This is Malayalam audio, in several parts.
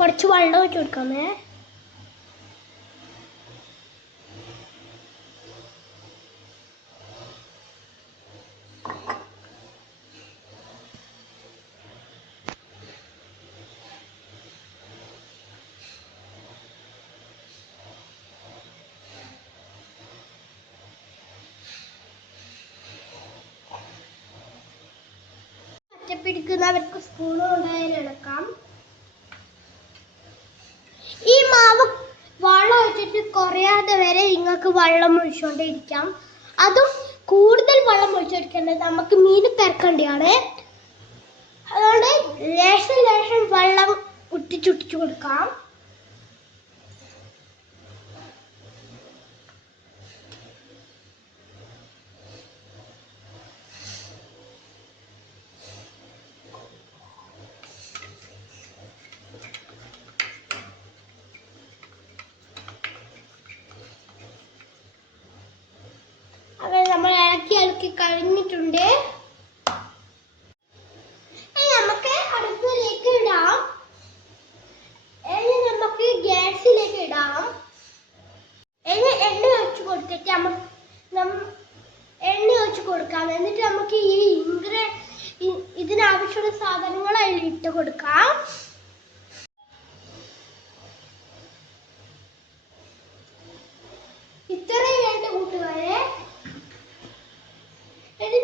കുറച്ച് വെള്ളം ഒഴിച്ച് കൊടുക്കാമേ. പച്ചപ്പിടിക്കുന്നവർക്ക് സ്പൂൺ ഉണ്ടായാലും എടുക്കാം ഈ മാവ് വെള്ളം ഒഴിച്ചിട്ട് കുറയാതെ വരെ നിങ്ങൾക്ക് വെള്ളം ഒഴിച്ചുകൊണ്ടിരിക്കാം അതും കൂടുതൽ വെള്ളം ഒഴിച്ചുകൊണ്ടിരിക്കേണ്ടത് നമുക്ക് മീൻ പെരക്കേണ്ടതാണ് അതുകൊണ്ട് ലേശം ലേശം വെള്ളം ഉറ്റിച്ചുറ്റിച്ചു കൊടുക്കാം. ഇളക്കി കഴിഞ്ഞിട്ടുണ്ട്. നമുക്ക് അടുപ്പിലേക്ക് ഇടാം. നമുക്ക് ഗ്യാസിലേക്ക് ഇടാം. ഇനി എണ്ണ ഒഴിച്ച് കൊടുത്തിട്ട് എണ്ണ ഒഴിച്ച് കൊടുക്കാം. എന്നിട്ട് നമുക്ക് ഈ ഇൻഗ്ര ഇതിനാവശ്യമുള്ള സാധനങ്ങൾ അതിൽ ഇട്ട് കൊടുക്കാം ഇത്രയും വേണ്ട കൂട്ടുകാരെ ഇനി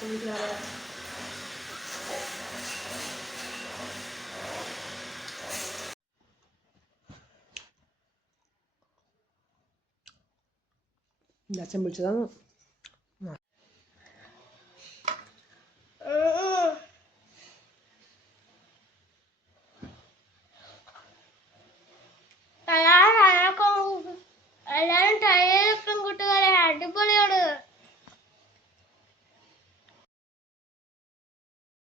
보이지 않아요. 야채 물질은 응.